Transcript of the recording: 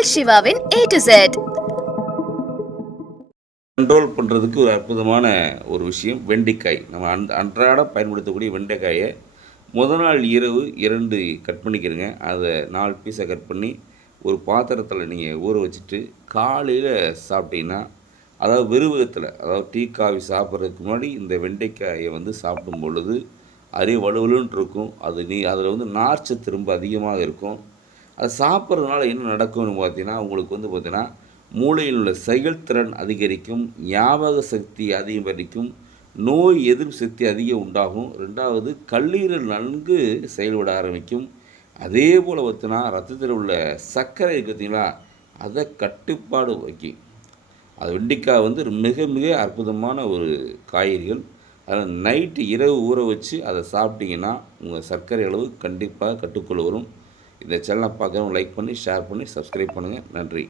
உங்கள் சிவாவின் A to Z. Control பண்ணுறதுக்கு ஒரு அற்புதமான ஒரு விஷயம் வெண்டைக்காய். நம்ம அன்றாட பயன்படுத்தக்கூடிய வெண்டைக்காயை முதல் நாள் இரவு 2 கட் பண்ணிக்கிறங்க. அதை 4 பீஸாக கட் பண்ணி ஒரு பாத்திரத்தில் நீங்கள் ஊற வச்சுட்டு காலையில் சாப்பிட்டீங்கன்னா, அதாவது வெறுவகத்தில், அதாவது டீ காஃபி சாப்பிட்றதுக்கு முன்னாடி இந்த வெண்டைக்காயை சாப்பிடும் பொழுது அதே வலுவலுன்னு இருக்கும். அதில் நார்ச்சத்து ரொம்ப அதிகமாக இருக்கும். அதை சாப்பிட்றதுனால என்ன நடக்கும்னு பார்த்தீங்கன்னா, உங்களுக்கு பார்த்தீங்கன்னா மூளையில் உள்ள செயல்திறன் அதிகரிக்கும், ஞாபக சக்தி அதிகரிக்கும், நோய் எதிர்ப்பு சக்தி அதிகம் உண்டாகும். 2வது கல்லீரல் நன்கு செயல்பட ஆரம்பிக்கும். அதே போல் ரத்தத்தில் உள்ள சர்க்கரை இருக்குது பார்த்தீங்களா, அதை கட்டுப்பாடு வைக்கும். அது வெண்டைக்காய் மிக மிக அற்புதமான ஒரு காய்கறிகள். அதில் நைட்டு இரவு ஊற வச்சு அதை சாப்பிட்டீங்கன்னா உங்கள் சர்க்கரை அளவு கண்டிப்பாக கட்டுக்குள்ள வரும். இந்த சேனலை பார்க்குறவங்க லைக் பண்ணி, ஷேர் பண்ணி, சப்ஸ்கிரைப் பண்ணுங்கள். நன்றி.